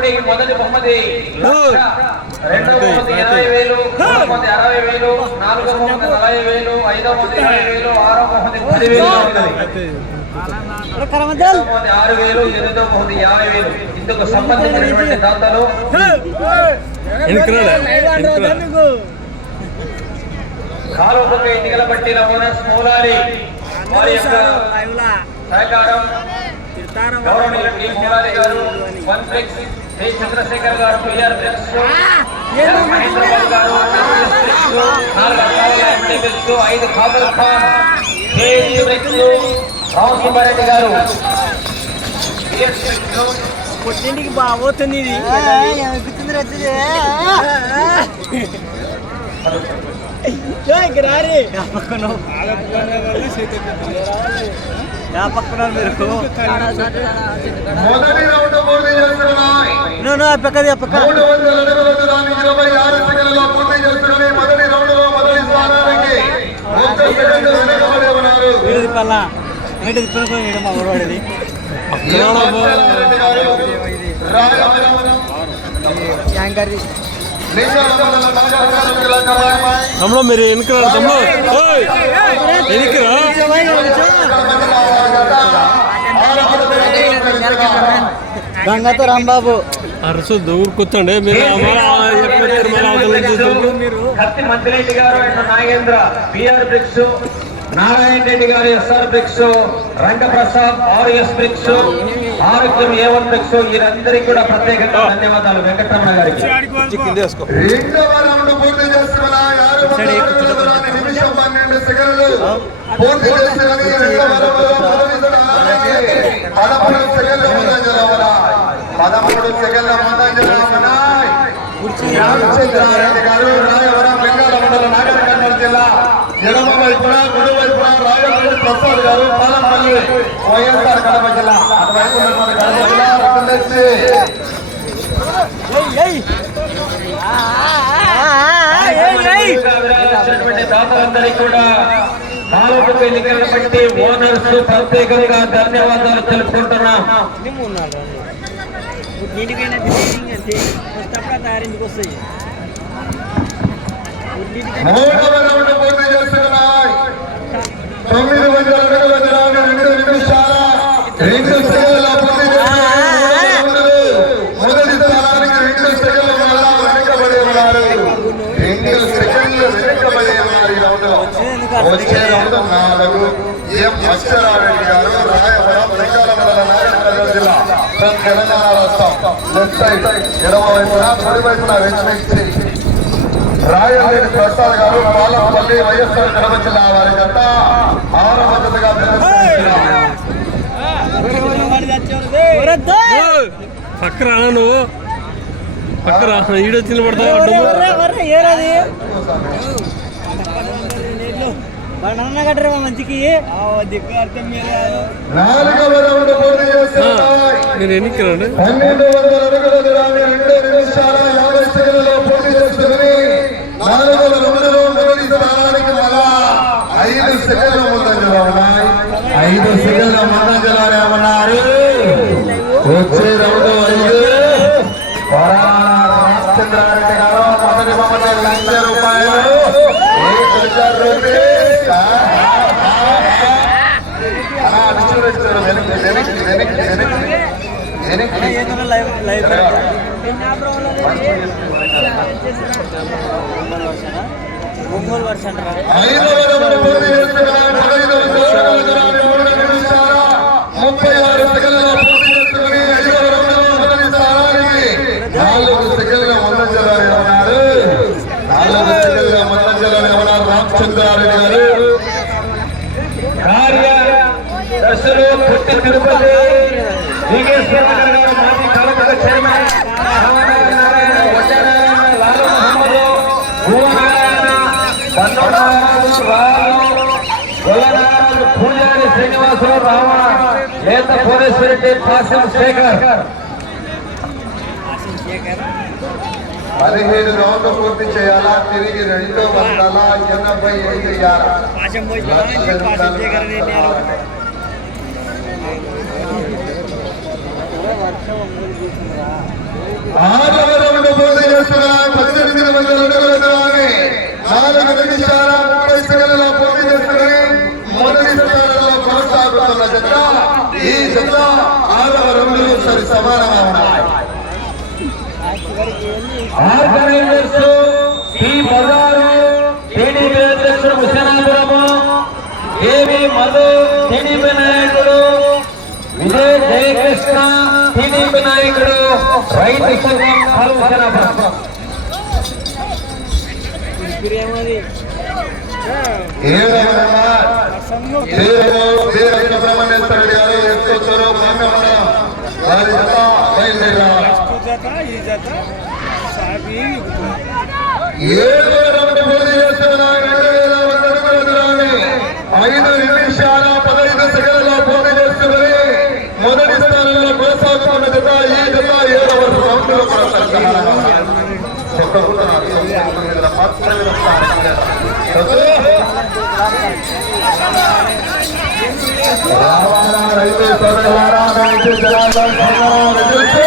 పోటీకి మొదటి బహుమతి. రెండవ బహుమతి వేలు బహుమతి అరవై వేలు నాలుగవ బహుమతి నలభై వేలు ఐదవ బహుమతి ఇరవై వేలు ఆరవ బహుమతి పది వేలు. బహుమతి ఆరు వేలు ఎనిమిదవ బహుమతి యాభై వేలు. ఇందుకు సంబంధించినటువంటి దాతలు. కాలువకు ఎన్నికల పట్టిన ఓనర్స్ మూలాలి వారి యొక్క సహకారం. గౌరవనీయులు టి మూలాలి గారు. వన్ ఫ్లెక్స్ శ్రీ చంద్రశేఖర్ గారు పిఆర్ మహేంద్రబాబు గారు నాలుగు అల్లావుల ఎండి ఫ్లెక్స్ ఐదు ఖాదర్ ఖాన్ కేఎస్ ఫ్లెక్స్ రావు సుబ్బారెడ్డి గారు పిఎస్ ఫ్లెక్స్ పుట్టింటికి బాగోతుంది ఇది. రారి. పక్కన మీరు? నో నో పక్కది పక్క. మూడు వందల అడుగుల దూరాన్ని ఇరవై ఆరు సెకండ్లలో పూర్తి చేస్తున్నాయి మొదటి రౌండ్లో మొదటి స్థానానికి ఒక్క సెకండ్ వెనుకబడి ఉన్నారు. వీడు తిప్పాల ఏంటి తిప్పుకొని వీడు మా ఊరవాడిది లక్ష్మణారెడ్డి తమ్ముడు మీరు తమ్ముడు. ఓయ్ వెనుకరా. గంగతో రాంబాబు. అరసు దూరు కూర్చోండి. మీరు. కత్తి మంత్రిరెడ్డి గారు and Nagendra PR bricks Narayana Reddy గారు SR bricks Rangaprasad RS bricks Arogyam bricks వీరందరికీ కూడా ప్రత్యేకంగా ధన్యవాదాలు వెంకటరమణ గారికి. రెండవ రౌండ్ పూర్తి ఆరు నిమిషం పన్నెండు సెకండ్లు స్థానానికి పదమూడు సెకండ్ల పదమూడు ముందంజలో ఉన్నాయి రాయవరం లింగాల మండలం నాగర్ కర్నూలు జిల్లా ఎడమ వైపున కుడి వైపున రాయవరం ప్రసాద్ గారు పాలంపల్లి వైఎస్ఆర్ కడప జిల్లా అటువైపు ఉన్నటువంటి కడప జిల్లా దాతలందరికీ కూడా నాలుగు ఎన్నికలను బట్టి ఓనర్స్ ప్రత్యేకంగా ధన్యవాదాలు తెలుపుకుంటున్నాం. నీటికైనా వస్తప్పుడు తయారించుకు వస్తాయి? మూడవ రౌండ్ పూర్తి చేస్తున్నాయి తొమ్మిది వందల అడుగుల దూరాన్ని రెండు నిమిషాల రెండు సెకండ్ల పూర్తి మొదటి స్థానానికి రెండు సెకండ్ల వల్ల వెనుకబడి ఉన్నారు. రెండు సెకండ్లు వెనుకబడి ఉన్నారు ఈ రౌండ్. లో వచ్చే రౌండ్ నాలుగు. ఎం అక్షరారెడ్డి గారు రాయవరం నాగరికర్నూలు జిల్లా ఫ్రమ్ తెలంగాణ రాష్ట్రం లెఫ్ట్ సైడ్ ఎడమ వైపున కుడి వైపున వెంకటేశ్వరి. రాయలేని ప్రసాద్ గారు పాలపల్లి వైఎస్ఆర్ కడప జిల్లా వారి ప్రదర్శిస్తున్నారు. ఓయ్, పక్కరా నువ్వు? పక్కరా ఈడొచ్చిన పడతావు? నేను ఎన్నికరండి పన్నెండు వందల అడుగుల దూరాన్ని రెండు నిమిషాల మూడు నిమిషాల ముప్పై ఆరు సెకండ్లలో పూర్తి చేసుకుని ఐదవ రౌండ్లో స్థానానికి నాలుగు సెకండ్ల ఉన్నారు నాలుగు సెకండ్ల ఉన్నారు రామచంద్రారెడ్డి గారు పుట్టి తిరుపతి. పూజారి శ్రీనివాసరావు రామ లేత కోరేశ్వరెడ్డి కాసిం శేఖర్. పదిహేడు రౌండ్లు పూర్తి చేయాలా? తిరిగి రెండో వందల ఎనభై ఐదు వేయాలా పాశం పోయి లక్ష పాశం రూపాయలు శేఖర్ రెడ్డి గారు. కావాలి. వర్షం ఒంగోలు కూర్చుందిరా ఆరవ రౌండ్ పూర్తి చేస్తున్నాయి పద్దెనిమిది వందల అడుగుల దూరాన్ని నాలుగు నిమిషాల ముప్పై సెకండ్ల పూర్తి చేసుకుని మొదటి స్థానంలో కొనసాగుతున్న జత ఈ జత ఆరవ రౌండ్ సరి సమానంగా ఉన్నాయి జత ఈ జత సాగి ఏడవ రౌండ్ అడుగుల దూరాన్ని ఐదు నిమిషాల పదహైదు సెకండ్ల రావాలా రైతు సోదరులారా రైతు జనాల్లో సోదరులారా రైతు.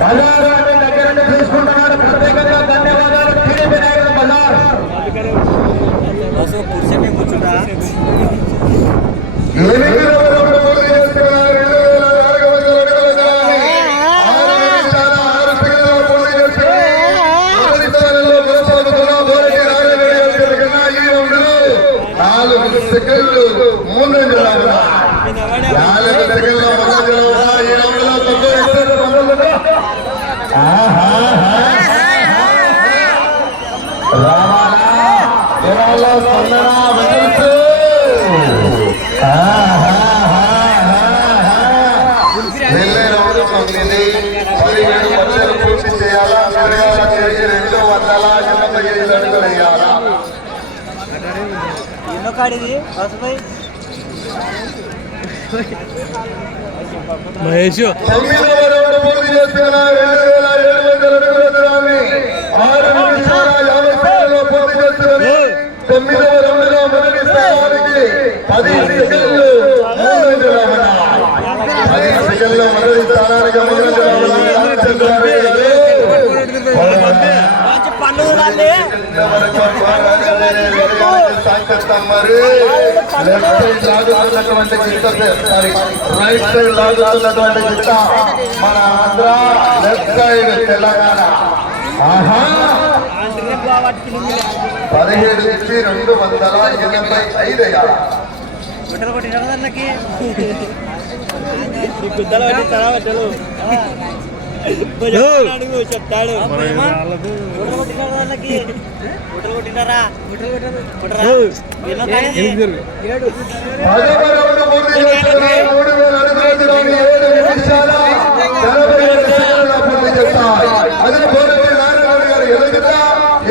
బజారు దగ్గర నుండి తీసుకుంటున్నాడు ప్రత్యేకంగా ధన్యవాదాలు టీడీపీ నాయకులు బజార్ por ser bem చేస్తున్నది తొమ్మిదవ రౌండ్లో మొదటి స్థానానికి పది సెకండ్లు ముందంజలో ఉన్నాయి పది సెకండ్ల మొదటి స్థానానికి ముందంజలో ఉన్నాయి లెఫ్ట్ సైడ్ లాగుతున్నటువంటి గిత్త రైట్ సైడ్ లాగుతున్నటువంటి మన ఆంధ్ర లెఫ్ట్ సైడ్ తెలంగాణ ఆహా పదిహేడు నుంచి రెండు వందల ఎనభై ఐదు వేయాలి గుట్టలు తల పెట్టలు చెప్తాడు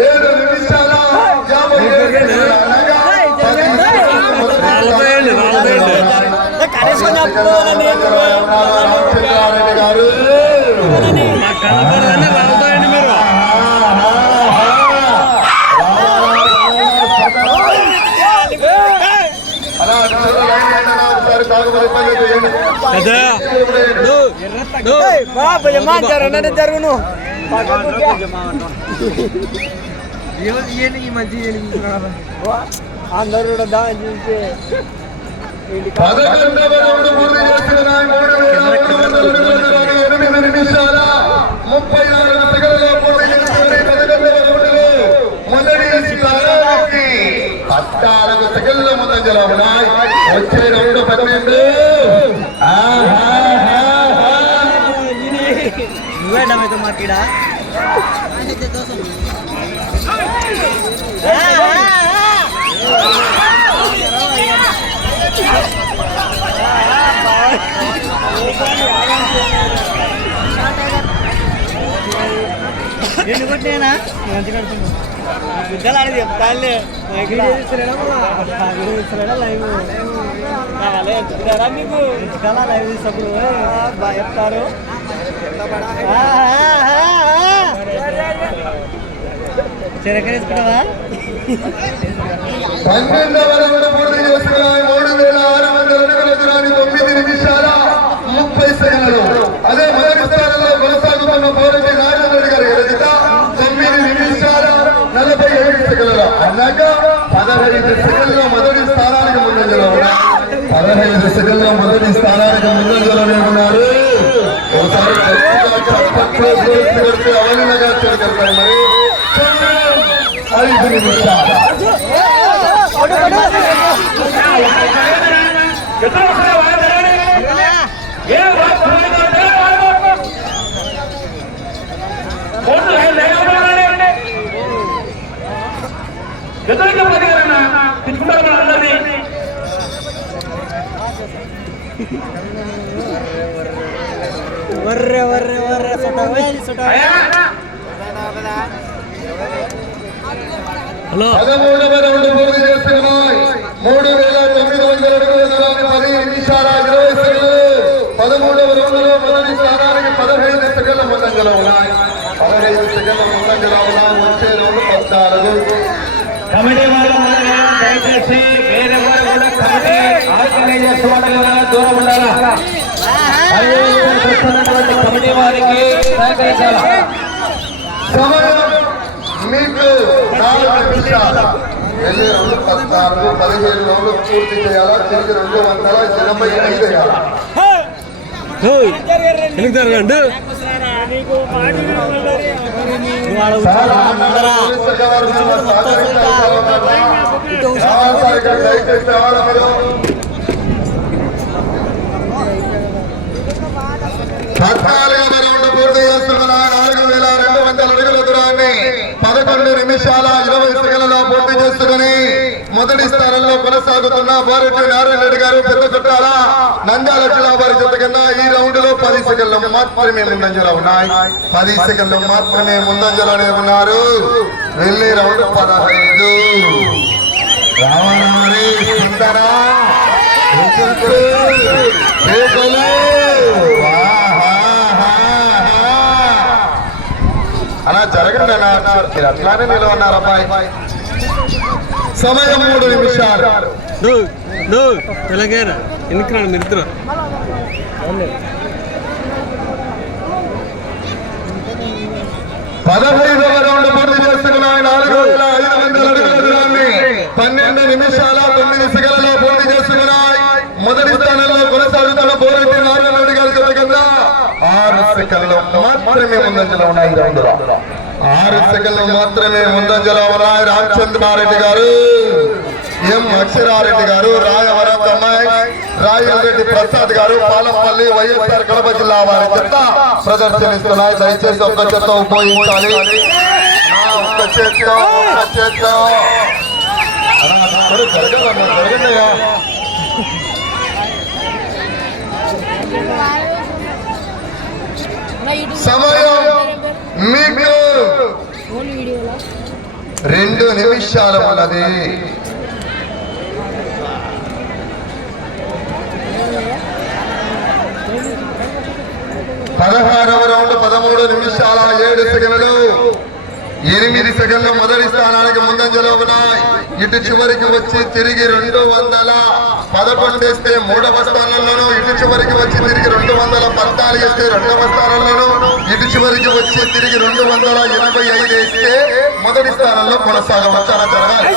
ఏడు నిమిషాల యాభై నలభై గారు. కనపడదని మీరు అందరూ కూడా దాని చూసి పదకొండవ రౌండ్ పూర్తి చేస్తున్నాయి. మూడు వేల మూడు వందల అడుగుల దూరాన్ని ఎనిమిది నిమిషాల ముప్పై నాలుగు సెకండ్లలో పూర్తి చేస్తున్నాయి. పదకొండవ రౌండ్లో మొదటి స్థానానికి పద్నాలుగు సెకండ్ల ముందంజలో ఉన్నాయి వచ్చే రౌండ్ పన్నెండు ఆహాహాహా. నువ్వే నమ్మకం మాకిడా నేను కొట్టేనా? మంచిగా చెప్తానులే. లైవ్ ఎంచుకున్నారా మీకు? లైవ్ తీసినప్పుడు బాగా చెప్తారు. చిరకరేసుకుంటావా? పన్నెండవ రౌండ్ పూర్తి చేసుకున్నాయి మూడు వేల ఆరు వందల అడుగుల దూరాన్ని తొమ్మిది నిమిషాల సెకండ్లు అదే మొదటి స్థానంలో కొనసాగుతున్న పోరెడ్డి నారాయణ గారి ఎదుట తొమ్మిది నిమిషాల నలభై ఏడు సెకండ్లు అనగా పదహైదు సెకండ్ల మొదటి స్థానానికి ముందంజలో పదహైదు సెకండ్ల మొదటి స్థానానికి ముందంజలోనే ఉన్నారు ఒకసారి అవలీలగా చేరుకుంటారు మరి ఐదు నిమిషాలు ఎదురుగా మన అందరినీ వర్రె వర్రె వర్రె సుటవే సుటవే అయ్యా హలో పదమూడవ రౌండ్ పూర్తి చేస్తున్నాయి మూడు వేల తొమ్మిది వందల అడుగుల దూరాన్ని పది నిమిషాల ఇరవై సెకండ్లు పదమూడవ రౌండ్లో మొదటి స్థానానికి పదహైదు సెకండ్ల ముందంజలో ఉన్నాయి పదహైదు సెకండ్ల ముందంజలో ఉన్నాయి వచ్చే రౌండ్ పద్నాలుగు కమిటీ వాళ్ళు దయచేసి వేరే వారు కూడా కమిటీ ఆర్గనైజ్ చేసే వాళ్ళు కూడా దూరం ఉండాలా కమిటీ వారికి సహకరించాలా సమయం మీకు నాలుగు నిమిషాలు వెళ్ళే రౌండ్ పద్నాలుగు పదిహేను రౌండ్లు పూర్తి చేయాలా తిరిగి రెండు వందల ఎనభై ఐదు వేయాలా పూర్తి చేస్తున్న నాలుగు వేల రెండు వందల అడుగుల దూరాన్ని పదకొండు నిమిషాల ఇరవై సెకండ్లలో పూర్తి చేసుకుని మొదటి స్థానంలో కొనసాగుతున్న భారతి నారాయణ రెడ్డి గారు పెద్ద చుట్టాల నంద్యాల జిల్లా వారి జత కింద ఈ రౌండ్లో పది సెకండ్లు మాత్రమే ముందంజలో ఉన్నాయి. పది సెకండ్లు మాత్రమే ముందంజలోనే ఉన్నారు. వెళ్ళే రౌండ్ పదహైదు. రావణారి సుందర. అలా జరగండి అన్న. మీరు అట్లానే నిలవన్నారు అబ్బాయి సమయం మూడు నిమిషాలు. తెలంగాణ. వెనక్కి రాండి మీరు పదహైదవ రౌండ్ పూర్తి చేసుకున్న నాలుగు వేల ఐదు వందల అడుగుల పన్నెండు నిమిషాల తొమ్మిది సెకండ్లలో పూర్తి చేసుకున్నాయి మొదటి స్థానంలో కొనసాగుతున్న పోరెడ్డి జత కింద. ఆరు సెకండ్లు మాత్రమే ముందంజలో ఉన్నాయి రౌండ్ ఆరు సెకండ్లు మాత్రమే ముందంజలో ఉన్నాయి. రామచంద్రారెడ్డి గారు ఎం అక్షరారెడ్డి గారు రాయవరం ప్రసాద్ గారు పాలంపల్లి వైఎస్ఆర్ కడప జిల్లా వారి చెత్త ప్రదర్శనిస్తున్నాయి. దయచేసి ఒక్క చెత్త ఉపయోగించాలి. ఆ, ఒక్క చేత్తో ఒక్క చేత్తో. అలా అందరూ జరగదమ్మా, జరగండియా. సమయం మీకు రెండు నిమిషాలు ఉన్నది పదహారవ రౌండ్ పదమూడు నిమిషాల ఏడు సెకండ్లు. ఎనిమిది సెకండ్లు మొదటి స్థానానికి ముందంజలో ఉన్నాయి. ఇటు చివరికి వచ్చి తిరిగి రెండు వందల పదకొండు వేస్తే మూడవ స్థానంలోను ఇటు చివరికి వచ్చి తిరిగి రెండు వందల పద్నాలుగు వేస్తే రెండవ స్థానంలోను ఇటు చివరికి వచ్చి తిరిగి రెండు వందల ఎనభై ఐదు వేస్తే మొదటి స్థానంలో కొనసాగవచ్చు అలా జరగాలి.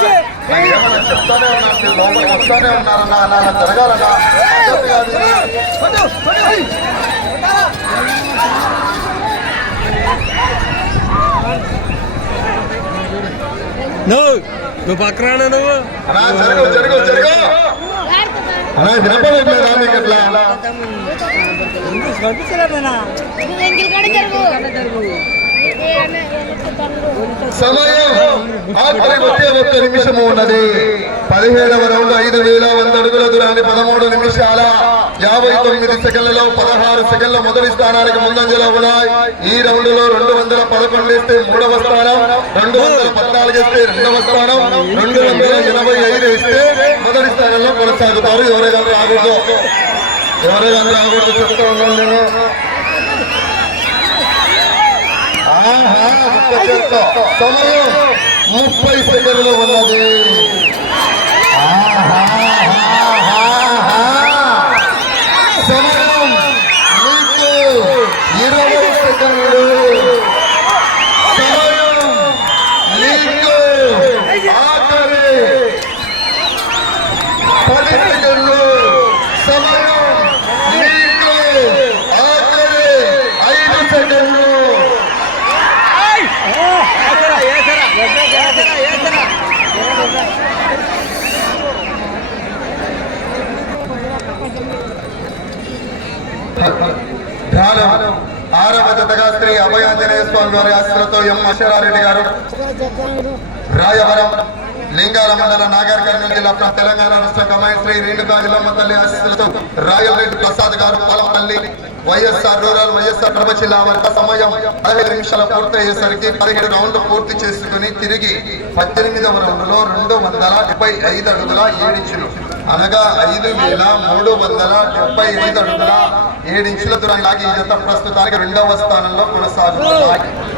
నేను ఏమన్నా చెప్తానే ఉన్నా మీరు లోపలికి వస్తానే ఉన్నారన్నా? అలా అలా జరగాలన్నా? పద్ధతి కాదు. ఇది. నో నువ్వు పక్కన నువ్వు? అన్నా జరగవు జరగవు. అలా వినపడట్లేదా మీకు ఎట్లా సమయం ఆఖరి ఒక్క నిమిషము ఉన్నది. పదిహేడవ రౌండ్ ఐదు వేల వంద అడుగుల దూరాన్ని పదమూడు నిమిషాల యాభై తొమ్మిది సెకండ్లలో పదహారు సెకండ్ల మొదటి స్థానానికి ముందంజలో ఉన్నాయి. ఈ రౌండ్లో రెండు వందల పదకొండు ఇస్తే మూడవ స్థానం రెండు వందల పద్నాలుగు ఇస్తే రెండవ స్థానం రెండు వందల ఎనభై ఐదు వేస్తే మొదటి స్థానంలో కొనసాగుతారు ఎవరైనా రాకూడదు ఎవరైనా రాకూడదు చెప్తా ఉన్నాను నేను. ఆహా, ఒక్క చేత్తో. ముప్పై సెకండ్లు ఉన్నది ఆహాహాహాహా. సమయం మీకు ఇరవై సెకండ్లు సమయం మీకు ఆఖరి పది సెకండ్లు సమయం మీకు ఆఖరి ఐదు సెకండ్లు ధ్యానం ఆరవ జతగా శ్రీ అభయాంజనేయ స్వామి వారి ఆశ్రతో ఎం అశ్వరారెడ్డి గారు రాయవరం లింగాల మండల నాగర్ కర్నూలు జిల్లా తెలంగాణ రాష్ట్ర కమాయి శ్రీ రేణుకా జిల్లమ్మ తల్లి ఆశీస్సులతో రాయలరెడ్డి ప్రసాద్ గారు పొలంపల్లి వైఎస్ఆర్ రూరల్ వైఎస్ఆర్ కడప జిల్లా వద్ద సమయం పదహైదు నిమిషాలు పూర్తయ్యేసరికి పదిహేడు రౌండ్లు పూర్తి చేసుకుని తిరిగి పద్దెనిమిదవ రౌండ్లో రెండు వందల డెబ్బై ఐదు అడుగుల ఏడిచ్చులు అనగా ఐదు వేల మూడు వందల డెబ్బై ఐదు అడుగుల ఏడు ఇంచుల దూరం లాగి ఈ జత ప్రస్తుతానికి రెండవ స్థానంలో కొనసాగుతుంది